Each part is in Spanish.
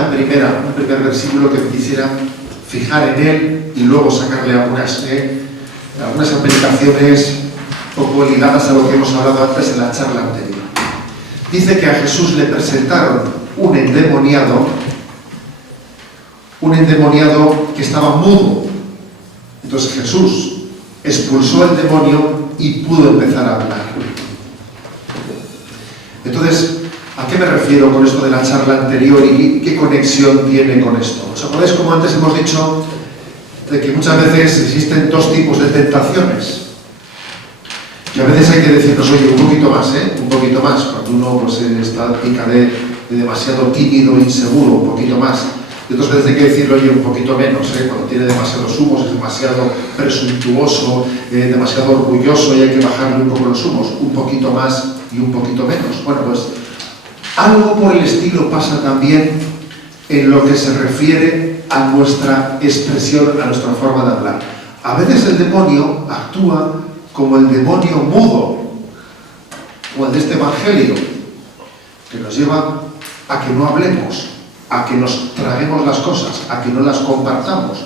un primer versículo que quisiera fijar en él y luego sacarle algunas aplicaciones un poco ligadas a lo que hemos hablado antes en la charla anterior. Dice que a Jesús le presentaron un endemoniado que estaba mudo. Entonces Jesús expulsó el demonio y pudo empezar a hablar. Entonces, ¿a qué me refiero con esto de la charla anterior y qué conexión tiene con esto? ¿Os acordáis, como antes hemos dicho, de que muchas veces existen dos tipos de tentaciones? Que a veces hay que decirnos, oye, un poquito más, un poquito más. Cuando uno pues, está pica de demasiado tímido, inseguro, un poquito más. Y otras veces hay que decirle, oye, un poquito menos, cuando tiene demasiados humos, es demasiado presuntuoso, demasiado orgulloso y hay que bajarle un poco los humos, un poquito más y un poquito menos. Bueno, pues algo por el estilo pasa también en lo que se refiere a nuestra expresión, a nuestra forma de hablar. A veces el demonio actúa como el demonio mudo, o el de este evangelio, que nos lleva a que no hablemos, a que nos traguemos las cosas, a que no las compartamos,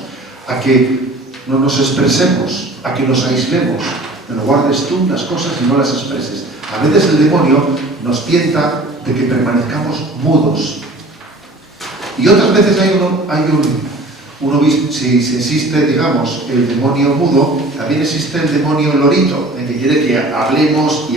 a que no nos expresemos, a que nos aislemos. Pero guardes tú las cosas y no las expreses. A veces el demonio nos tienta de que permanezcamos mudos. Y otras veces si existe, digamos, el demonio mudo, también existe el demonio lorito, el que quiere que hablemos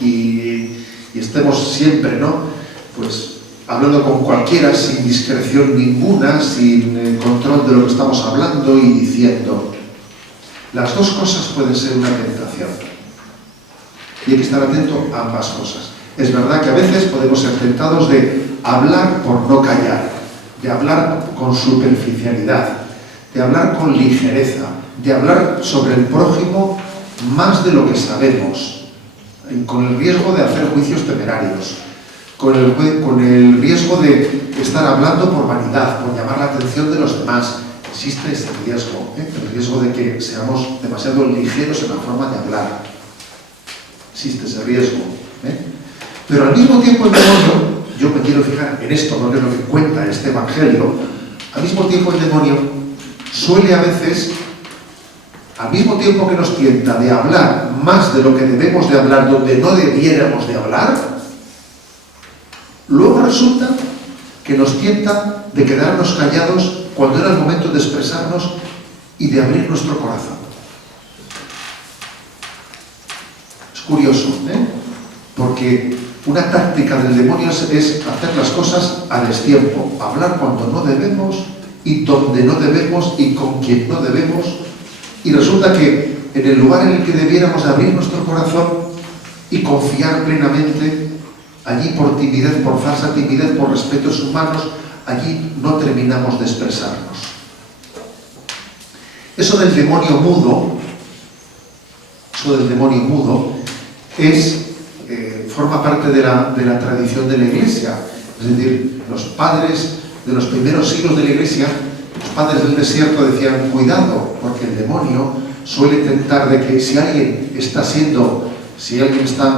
y estemos siempre, ¿no? Pues hablando con cualquiera, sin discreción ninguna, sin control de lo que estamos hablando y diciendo. Las dos cosas pueden ser una tentación. Y hay que estar atento a ambas cosas. Es verdad que a veces podemos ser tentados de hablar por no callar, de hablar con superficialidad, de hablar con ligereza, de hablar sobre el prójimo más de lo que sabemos, con el riesgo de hacer juicios temerarios, con el riesgo de estar hablando por vanidad, por llamar la atención de los demás. Existe ese riesgo, el riesgo de que seamos demasiado ligeros en la forma de hablar. Existe ese riesgo. Pero al mismo tiempo el demonio, yo me quiero fijar en esto, porque es lo que cuenta este evangelio, al mismo tiempo el demonio suele a veces, al mismo tiempo que nos tienta de hablar más de lo que debemos de hablar, donde no debiéramos de hablar, luego resulta que nos tienta de quedarnos callados cuando era el momento de expresarnos y de abrir nuestro corazón. Es curioso, porque una táctica del demonio es hacer las cosas a destiempo, hablar cuando no debemos y donde no debemos y con quien no debemos, y resulta que en el lugar en el que debiéramos de abrir nuestro corazón y confiar plenamente, allí por timidez, por falsa timidez, por respetos humanos, allí no terminamos de expresarnos. Eso del demonio mudo forma parte de la tradición de la Iglesia. Es decir, los padres de los primeros siglos de la Iglesia, los padres del desierto decían, cuidado, porque el demonio suele tentar de que si alguien está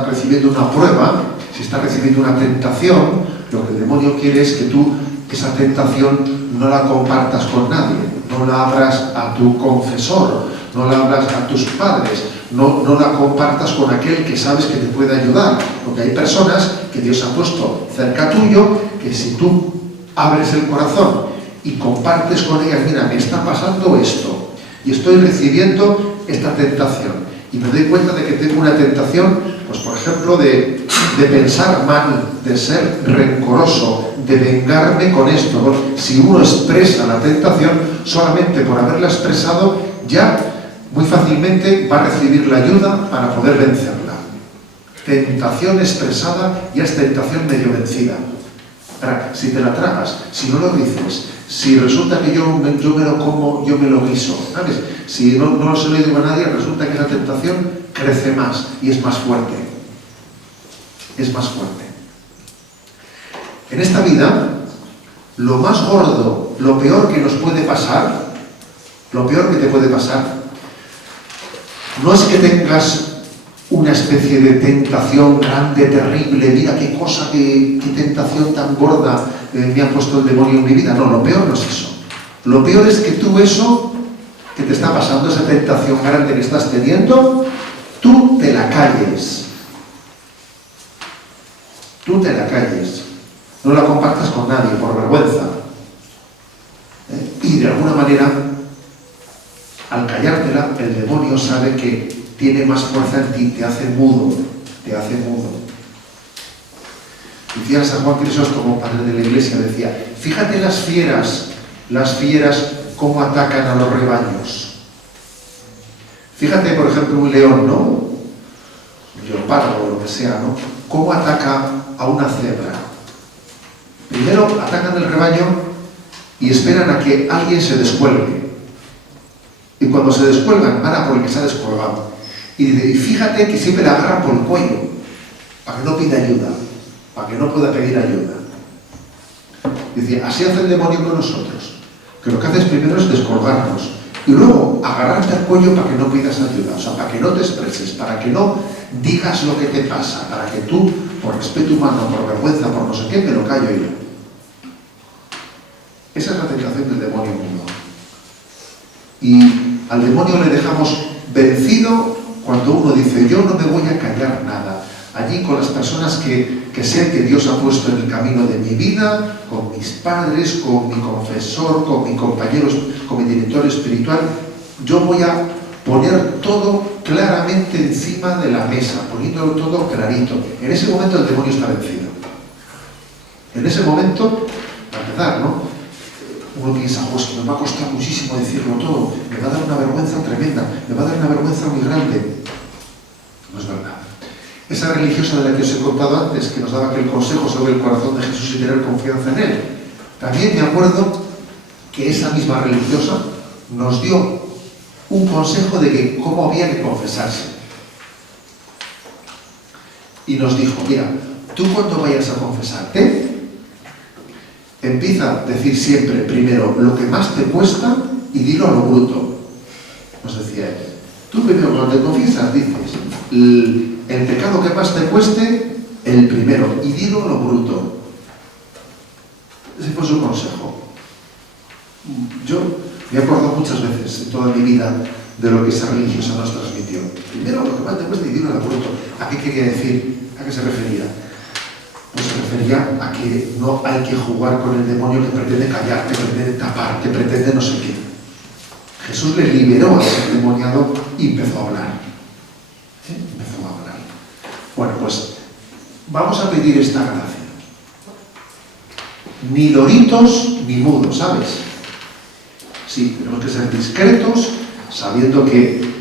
recibiendo una prueba, si está recibiendo una tentación, lo que el demonio quiere es que tú esa tentación no la compartas con nadie, no la abras a tu confesor, no la abras a tus padres, no la compartas con aquel que sabes que te puede ayudar, porque hay personas que Dios ha puesto cerca tuyo, que si tú abres el corazón y compartes con ellas, mira, me está pasando esto, y estoy recibiendo esta tentación, y me doy cuenta de que tengo una tentación, pues por ejemplo, de pensar mal, de ser rencoroso, de vengarme con esto, ¿no? Si uno expresa la tentación, solamente por haberla expresado, ya muy fácilmente va a recibir la ayuda para poder vencerla. Tentación expresada ya es tentación medio vencida. Ahora, si te la tragas, si no lo dices, si resulta que yo me lo como, yo me lo guiso, ¿sabes? Si no se lo digo a nadie, resulta que esa tentación crece más y es más fuerte. Es más fuerte. En esta vida, lo más gordo, lo peor que nos puede pasar, lo peor que te puede pasar, no es que tengas una especie de tentación grande, terrible, mira qué cosa, qué tentación tan gorda me ha puesto el demonio en mi vida. No, lo peor no es eso. Lo peor es que tú eso que te está pasando, esa tentación grande que estás teniendo, tú te la calles. Tú te la calles. No la compartas con nadie, por vergüenza. Y de alguna manera, al callártela, el demonio sabe que tiene más fuerza en ti, te hace mudo, te hace mudo. Decía San Juan Crisóstomo, padre de la Iglesia, decía, fíjate las fieras cómo atacan a los rebaños. Fíjate, por ejemplo, un león, ¿no? Un leopardo o lo que sea, ¿no? Cómo ataca a una cebra. Primero atacan el rebaño y esperan a que alguien se descuelgue. Y cuando se descuelgan, van a por el que se ha descolgado. Y dice, y fíjate que siempre le agarran por el cuello, para que no pida ayuda, para que no pueda pedir ayuda. Dice, así hace el demonio con nosotros, que lo que haces primero es descolgarnos, y luego agarrarte al cuello para que no pidas ayuda, o sea, para que no te expreses, para que no digas lo que te pasa, para que tú, por respeto humano, por vergüenza, por no sé qué, me lo callo yo. Esa es la tentación del demonio mudo. Y al demonio le dejamos vencido cuando uno dice, yo no me voy a callar nada. Allí con las personas que sé que Dios ha puesto en el camino de mi vida, con mis padres, con mi confesor, con mi compañero, con mi director espiritual, yo voy a poner todo claramente encima de la mesa, poniéndolo todo clarito. En ese momento el demonio está vencido. En ese momento, para empezar, ¿no? Uno piensa, pues que me va a costar muchísimo decirlo todo, me va a dar una vergüenza tremenda, me va a dar una vergüenza muy grande. No es verdad. Esa religiosa de la que os he contado antes, que nos daba aquel consejo sobre el corazón de Jesús y tener confianza en Él, también me acuerdo que esa misma religiosa nos dio un consejo de que cómo había que confesarse. Y nos dijo, mira, tú cuando vayas a confesarte, empieza a decir siempre, primero, lo que más te cuesta y dilo a lo bruto. Nos decía él. Tú primero cuando te confiesas dices, el pecado que más te cueste, el primero, y dilo a lo bruto. Ese fue su consejo. Yo me acuerdo muchas veces en toda mi vida de lo que esa religiosa nos transmitió. Primero lo que más te cueste y dilo a lo bruto. ¿A qué quería decir? ¿A qué se refería? Pues se refería a que no hay que jugar con el demonio que pretende callar, que pretende tapar, que pretende no sé qué. Jesús le liberó a ese endemoniado y empezó a hablar. ¿Sí? Empezó a hablar. Bueno, pues vamos a pedir esta gracia. Ni loritos ni mudos, ¿sabes? Sí, tenemos que ser discretos, sabiendo que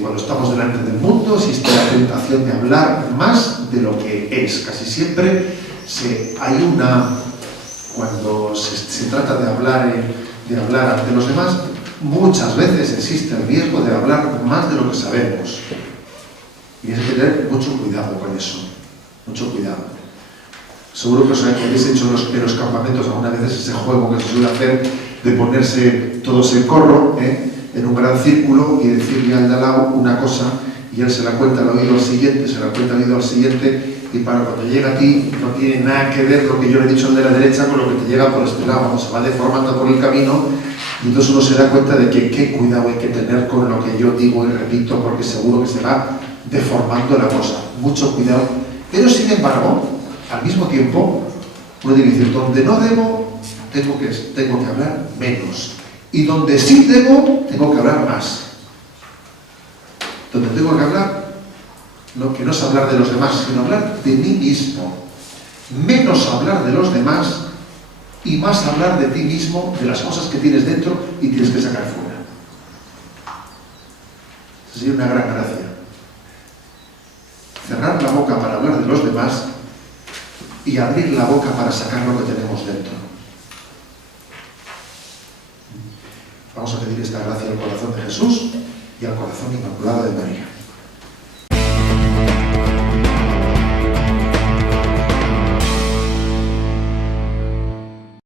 cuando estamos delante del mundo existe la tentación de hablar más de lo que es. Casi siempre cuando se trata de hablar ante los demás, muchas veces existe el riesgo de hablar más de lo que sabemos. Y hay que tener mucho cuidado con eso, mucho cuidado. Seguro que os habéis hecho en los campamentos alguna vez ese juego que se suele hacer de ponerse todos en corro, en un gran círculo y decirle al de al lado una cosa y él se la cuenta al oído al siguiente, se la cuenta al oído al siguiente y para cuando llega a ti no tiene nada que ver lo que yo le he dicho al de la derecha con lo que te llega por este lado, se va deformando por el camino y entonces uno se da cuenta de que qué cuidado hay que tener con lo que yo digo y repito porque seguro que se va deformando la cosa, mucho cuidado, pero sin embargo al mismo tiempo uno tiene que decir, donde no debo tengo que hablar menos y donde sí debo tengo que hablar más. Donde tengo que hablar, que no es hablar de los demás, sino hablar de mí mismo. Menos hablar de los demás y más hablar de ti mismo, de las cosas que tienes dentro y tienes que sacar fuera. Esa sería una gran gracia. Cerrar la boca para hablar de los demás y abrir la boca para sacar lo que tenemos dentro. Vamos a pedir esta gracia al corazón de Jesús y al corazón inmaculado de María.